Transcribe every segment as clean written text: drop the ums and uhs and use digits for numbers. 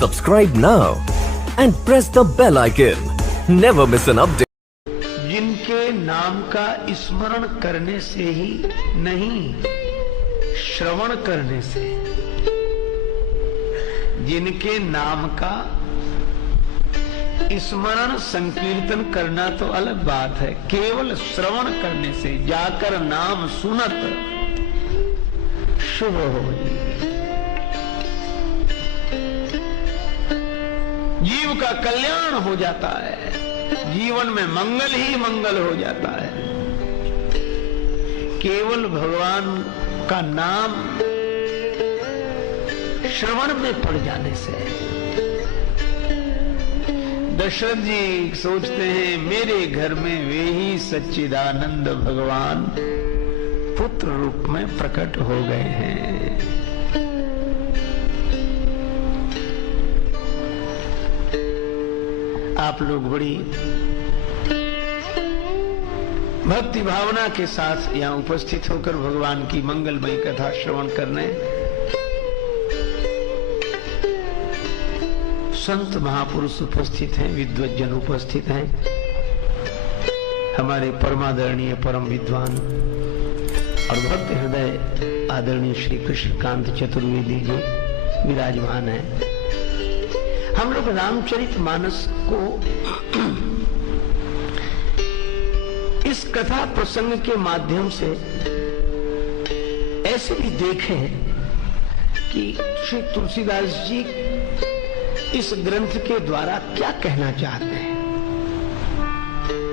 Subscribe now and press the bell icon. Never miss an update. जिनके नाम का स्मरण करने से ही नहीं, श्रवण करने से, जिनके नाम का स्मरण संकीर्तन करना तो अलग बात है, केवल श्रवण करने से, जाकर नाम सुनत शुभ हो। जीव का कल्याण हो जाता है, जीवन में मंगल ही मंगल हो जाता है। केवल भगवान का नाम श्रवण में पड़ जाने से। दशरथ जी सोचते हैं मेरे घर में वे ही सच्चिदानंद भगवान पुत्र रूप में प्रकट हो गए हैं। आप लोग बड़ी भक्ति भावना के साथ यहाँ उपस्थित होकर भगवान की मंगलमयी कथा श्रवण करने, संत महापुरुष उपस्थित हैं, विद्वज्जन उपस्थित हैं, हमारे परमादरणीय परम विद्वान और भक्त हृदय आदरणीय श्री कृष्णकांत चतुर्वेदी जी विराजमान हैं। हम लोग रामचरितमानस को इस कथा प्रसंग के माध्यम से ऐसे भी देखे कि श्री तुलसीदास जी इस ग्रंथ के द्वारा क्या कहना चाहते हैं।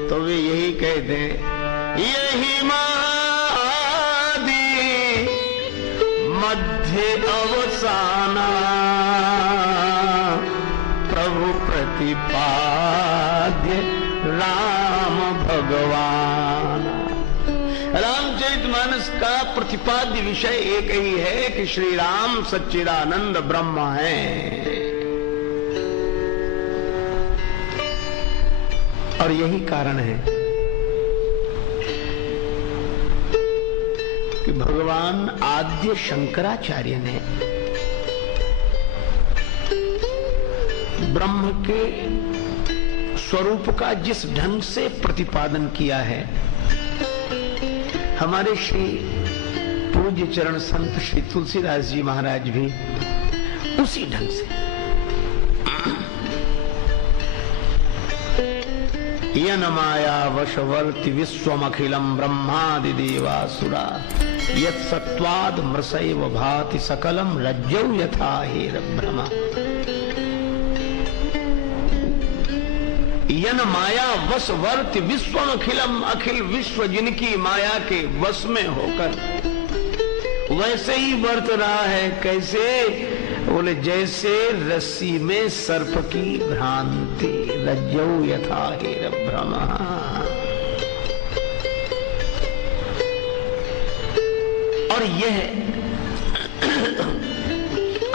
तो वे यही कहते हैं, यही मादि मध्य अवसाना प्रभु प्रतिपाद्य राम भगवान। रामचरितमानस का प्रतिपाद्य विषय एक ही है कि श्री राम सच्चिदानंद ब्रह्म हैं, और यही कारण है कि भगवान आद्य शंकराचार्य ने ब्रह्म के स्वरूप का जिस ढंग से प्रतिपादन किया है, हमारे श्री पूज्य चरण संत श्री तुलसीदास जी महाराज भी उसी ढंग से यन माया वशवर्ति विश्वमखिलम ब्रह्मादि देवासुरा यत् सत्वाद मृषैव भाति सकलम रज्जौ यथा हेरभ्रमा। यन माया वश वर्त विश्वम अखिलम, अखिल विश्व जिनकी माया के वश में होकर वैसे ही वर्त रहा है। कैसे? बोले जैसे रस्सी में सर्प की भ्रांति, रज्जौ यथा हेरभ्रमा। और यह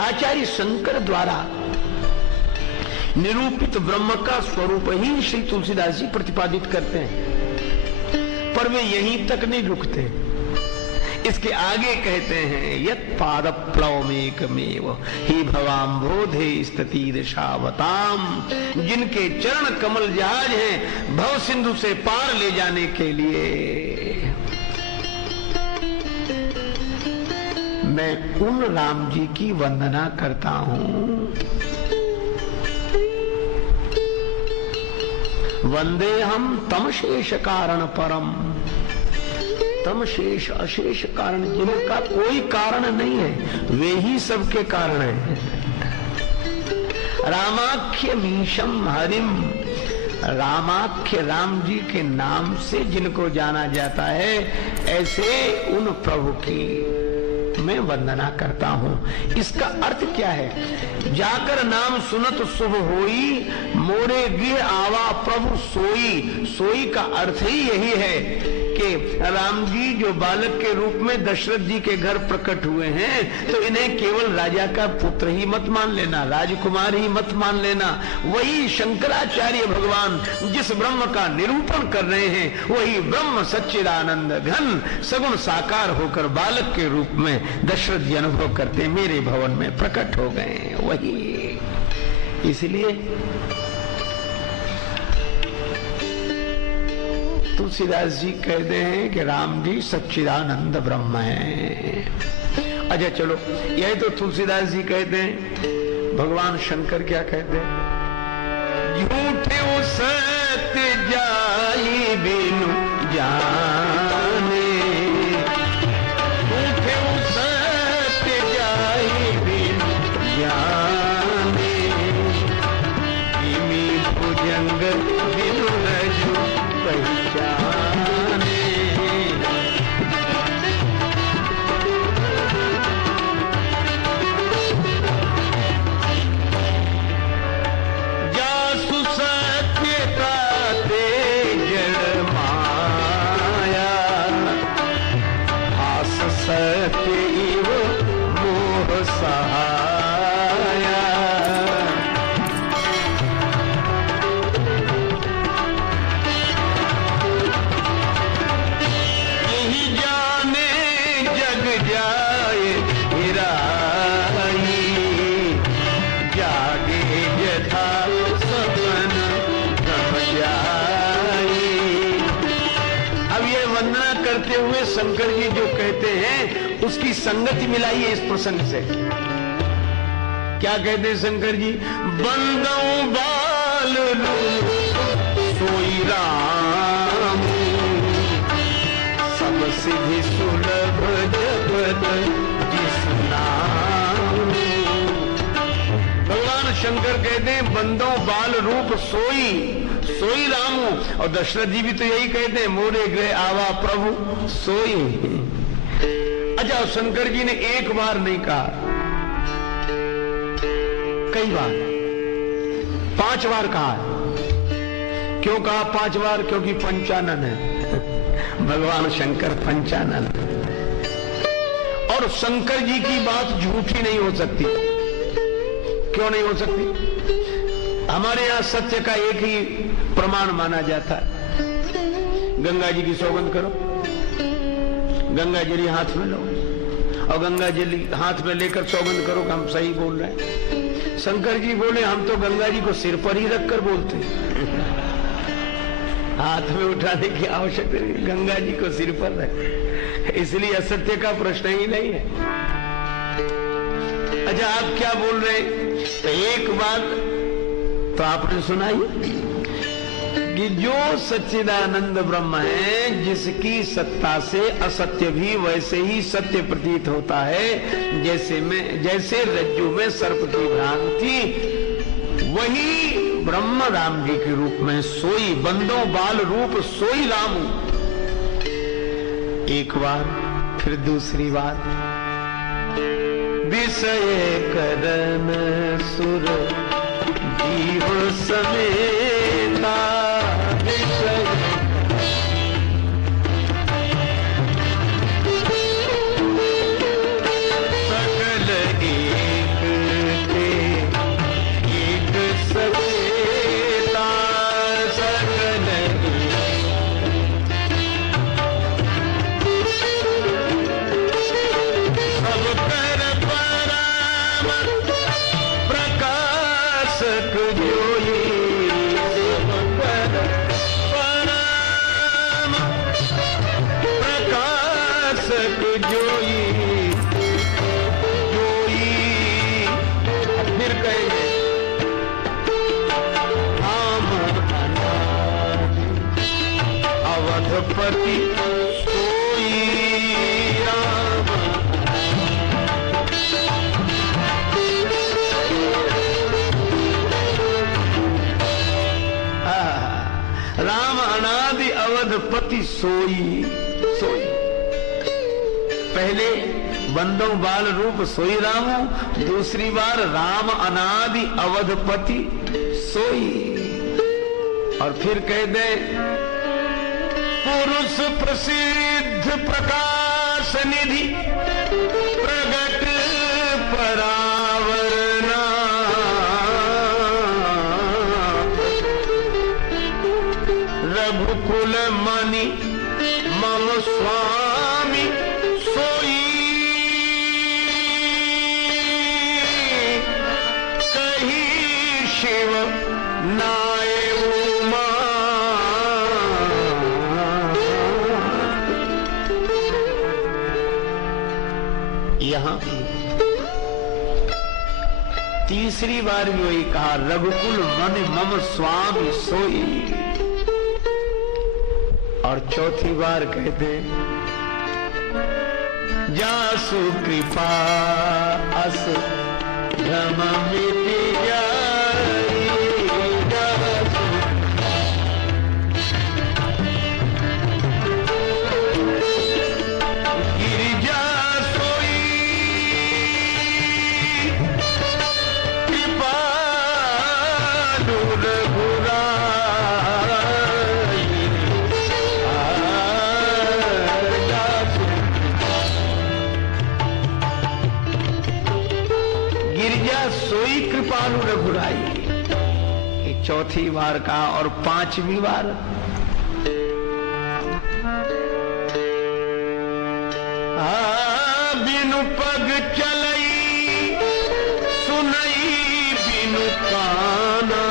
आचार्य शंकर द्वारा निरूपित ब्रह्म का स्वरूप ही श्री तुलसीदास जी प्रतिपादित करते हैं, पर वे यहीं तक नहीं रुकते। इसके आगे कहते हैं यत् पाद प्लवमेकमेव ही भवाम्भोधे स्थितिर्षावताम, जिनके चरण कमल जहाज हैं भव सिंधु से पार ले जाने के लिए। मैं उन राम जी की वंदना करता हूं। वंदे हम तम शेष कारण परम, तम शेष अशेष कारण, जिनका कोई कारण नहीं है वे ही सबके कारण हैं। रामाख्य मीशम हरिम, रामाख्य राम जी के नाम से जिनको जाना जाता है, ऐसे उन प्रभु की मैं वंदना करता हूं। इसका अर्थ क्या है? जाकर नाम सुनत शुभ होई, मोरे गृह आवा प्रभु सोई। सोई का अर्थ ही यही है कि राम जी जो बालक के रूप में दशरथ जी के घर प्रकट हुए हैं, तो इन्हें केवल राजा का पुत्र ही मत मान लेना, राजकुमार ही मत मान लेना। वही शंकराचार्य भगवान जिस ब्रह्म का निरूपण कर रहे हैं, वही ब्रह्म सच्चिदानंद घन सगुण साकार होकर बालक के रूप में दशरथ जी अनुभव करते मेरे भवन में प्रकट हो गए। वही इसलिए तुलसीदास जी कहते हैं कि राम जी सच्चिदानंद ब्रह्म है। अच्छा चलो, यही तो तुलसीदास जी कहते हैं। भगवान शंकर क्या कहते हैं? झूठे सत्य जाई बिनु जाने, झूठे सत्य जाई बिनु जाने, इमी भुजंग बिनु रजु पहचाने। जासु सत्य का तेज माया, आस सत्य इव मोह सहाया। करते हुए शंकर जी जो कहते हैं उसकी संगति मिलाइए इस प्रसंग से। क्या कहते हैं शंकर जी? बंदो बाल सोई राम, सब सिद्धि सुलभ जगत जिस नाम। भगवान शंकर कहते हैं बंदो बाल रूप सोई सोई रामू, और दशरथ जी भी तो यही कहते हैं मोरे गृह आवा प्रभु सोई। अच्छा, शंकर जी ने एक बार नहीं कहा, कई बार, 5 बार कहा। क्यों कहा 5 बार? क्योंकि पंचानन है भगवान शंकर, पंचानन। और शंकर जी की बात झूठी नहीं हो सकती। क्यों नहीं हो सकती? हमारे यहां सत्य का एक ही प्रमाण माना जाता है। गंगा जी की सौगंध करो, गंगा जली हाथ में लो, और गंगा जली हाथ में लेकर सौगंध करो कि हम सही बोल रहे हैं। शंकर जी बोले हम तो गंगा जी को सिर पर ही रखकर बोलते हैं, हाथ में उठाने की आवश्यकता नहीं, गंगा जी को सिर पर रख, इसलिए असत्य का प्रश्न ही नहीं है। अच्छा, आप क्या बोल रहे हैं? तो एक बात तो आपने सुनाई कि जो सच्चिदानंद ब्रह्म है, जिसकी सत्ता से असत्य भी वैसे ही सत्य प्रतीत होता है, जैसे रज्जु में सर्प की भ्रांति, वही ब्रह्म राम जी के रूप में सोई बंदो बाल रूप सोई रामू। एक बार, फिर दूसरी बार, विषय करन सुर जीव समेता, विषय सकल एक थे एक समेता, सकल सब कर पराम प्रकाशक जोई, सब कर पराम प्रकाशक जोई, जोई। फिर कहेंगे राम अनादि अवधपति सोई राम। राम अनादि अवधपति सोई, सोई। पहले बंदो बाल रूप सोई रामू, दूसरी बार राम अनादि अवधपति सोई। और फिर कह दे पुरुष प्रसिद्ध प्रकाश निधि प्रगट परावरणा रघुकुल मणि मम स्वामी सोई कही शिव नाय उमा। यहां तीसरी बार भी वही कहा, रघुकुल मन मम स्वामी सोई। और चौथी बार कहते, जासु कृपा अस भ्रम मिटि जाई। गिरिजा सोई कृपालु रघुराई। गिरिजा सोई कृपालु रघुराई। ये चौथी बार का। और पांचवी बार, बिनु पग चलई सुनई बिनु काना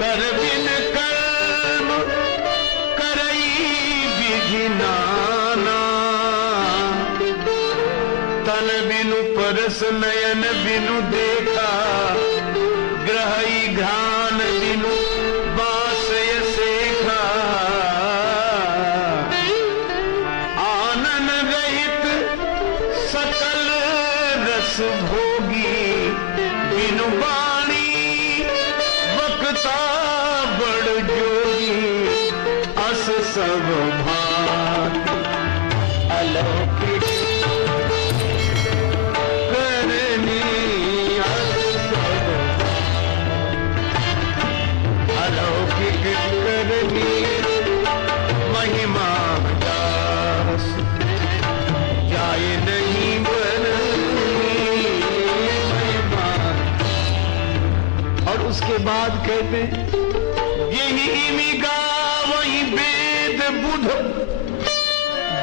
कर बिन कर्म करई विधि नाना। तन बिनु परस नयन बिनु देखा ग्रहई घ्राण बिनु बासय सेखा। आनन रहित सकल रस भोगी बिनु बाणी वक्ता बड़ जोगी। अस सब भांति अलौकिक करनी अस सब अलौकिक करनी महिमा दास जाए नहीं बननी महिमा। और उसके बाद कहते, यही मिगा वही वेद बुध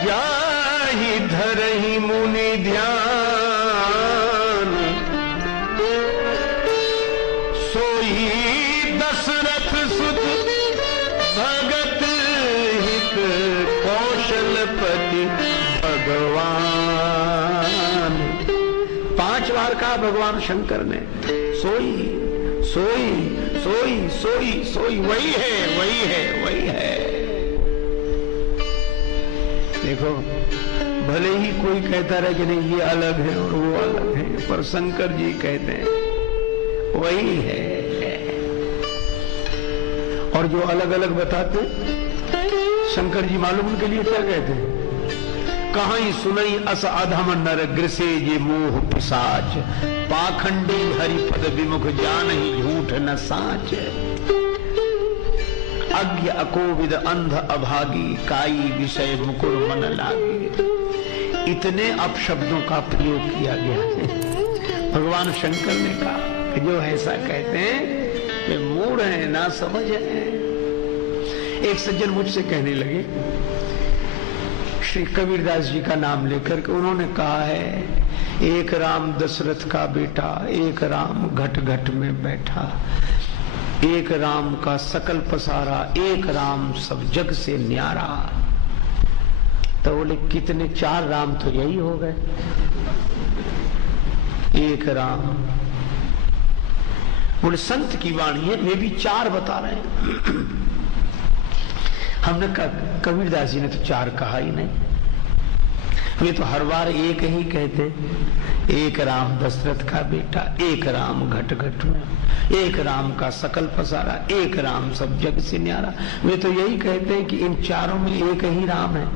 जाहि धरहि मुनि ध्यान। सोई दशरथ सुत भगत हित कौशलपति भगवान। 5 बार कहा भगवान शंकर ने, सोई सोई सोई सोई सोई, वही है वही है वही है। देखो, भले ही कोई कहता रहे कि नहीं ये अलग है और वो अलग है, पर शंकर जी कहते हैं वही है। और जो अलग अलग बताते शंकर जी मालूम उनके लिए क्या कहते हैं, कहां सुनई अस अधम नर ग्रसे जे मोह पिशाच। पाखंडी हरिपद विमुख जानहि झूठ न साच। अज्ञ अकोविद अंध अभागी काई विषय मुकुर मन लागी। इतने अपशब्दों का प्रयोग किया गया है। भगवान शंकर ने कहा कि जो ऐसा कहते हैं वे मूढ़ हैं, ना समझ हैं। एक सज्जन मुझसे कहने लगे, श्री कबीरदास जी का नाम लेकर के उन्होंने कहा है, एक राम दशरथ का बेटा, एक राम घट घट में बैठा, एक राम का सकल पसारा, एक राम सब जग से न्यारा। तो बोले कितने, 4 राम तो यही हो गए। एक राम, बोले संत की वाणी है, वे भी 4 बता रहे हैं। हमने कहा कबीरदास जी ने तो 4 कहा ही नहीं, वे तो हर बार एक ही कहते, एक राम दशरथ का बेटा, एक राम घट घट में, एक राम का सकल पसारा, एक राम सब जग से न्यारा। वे तो यही कहते हैं कि इन चारों में एक ही राम है।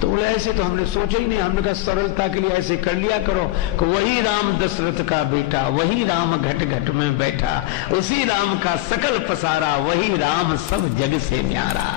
तो बोले ऐसे तो हमने सोचा ही नहीं, हमने कहा सरलता के लिए ऐसे कर लिया करो कि वही राम दशरथ का बेटा, वही राम घट घट में बैठा, उसी राम का सकल पसारा, वही राम सब जग से न्यारा।